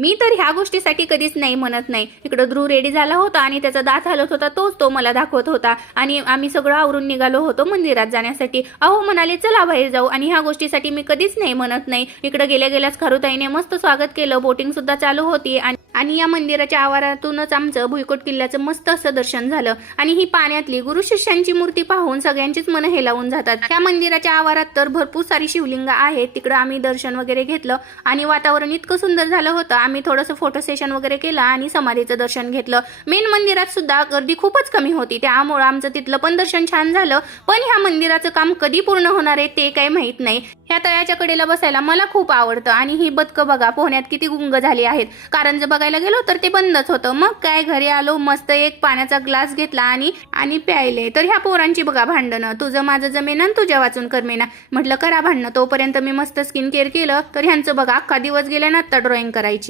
मी तर ह्या गोष्टीसाठी कधीच नाही म्हणत नाही. इकडं ध्रुव रेडी झाला होता आणि त्याचा दात हलत होता, तोच तो मला दाखवत होता आणि आम्ही सगळं आवरून निघालो होतो मंदिरात जाण्यासाठी. अहो म्हणाले चला बाहेर जाऊ, आणि ह्या गोष्टीसाठी मी कधीच नाही म्हणत नाही. इकडे गेल्या गेल्याच खारुताईने मस्त स्वागत केलं, बोटिंग सुद्धा चालू होती आणि या मंदिराच्या आवारातूनच आमचं भुईकोट किल्ल्याचं मस्त असं दर्शन झालं. आणि ही पाण्यातली गुरु शिष्यांची मूर्ती पाहून सगळ्यांचीच मन हेलावून जातात. या मंदिराच्या आवारात तर भरपूर सारी शिवलिंग आहेत. तिकडं आम्ही दर्शन वगैरे घेतलं आणि वातावरण इतकं सुंदर झालं होतं. आम्ही थोडंसं फोटो सेशन वगैरे केलं आणि समाधीचं दर्शन घेतलं. मेन मंदिरात सुद्धा गर्दी खूपच कमी होती, त्यामुळे आमचं तिथलं पण दर्शन छान झालं. पण ह्या मंदिराचं काम कधी पूर्ण होणार आहे ते काही माहित नाही. ह्या तळ्याच्या कडेला बसायला मला खूप आवडतं. आणि ही बदकं बघा पोहण्यात किती गुंग झाली आहेत. कारण जर बघायला गेलो तर ते बंदच होतं. मग काय, घरी आलो, मस्त एक पाण्याचा ग्लास घेतला आणि प्यायले. तर ह्या पोरांची बघा भांडणं, तुझं माझं जमेना तुझ्या वाचून करमेना. म्हटलं करा भांडणं. तोपर्यंत मी मस्त स्किन केअर केलं. तर ह्यांचं बघा अख्खा दिवस गेला ना, आता ड्रॉइंग करायची.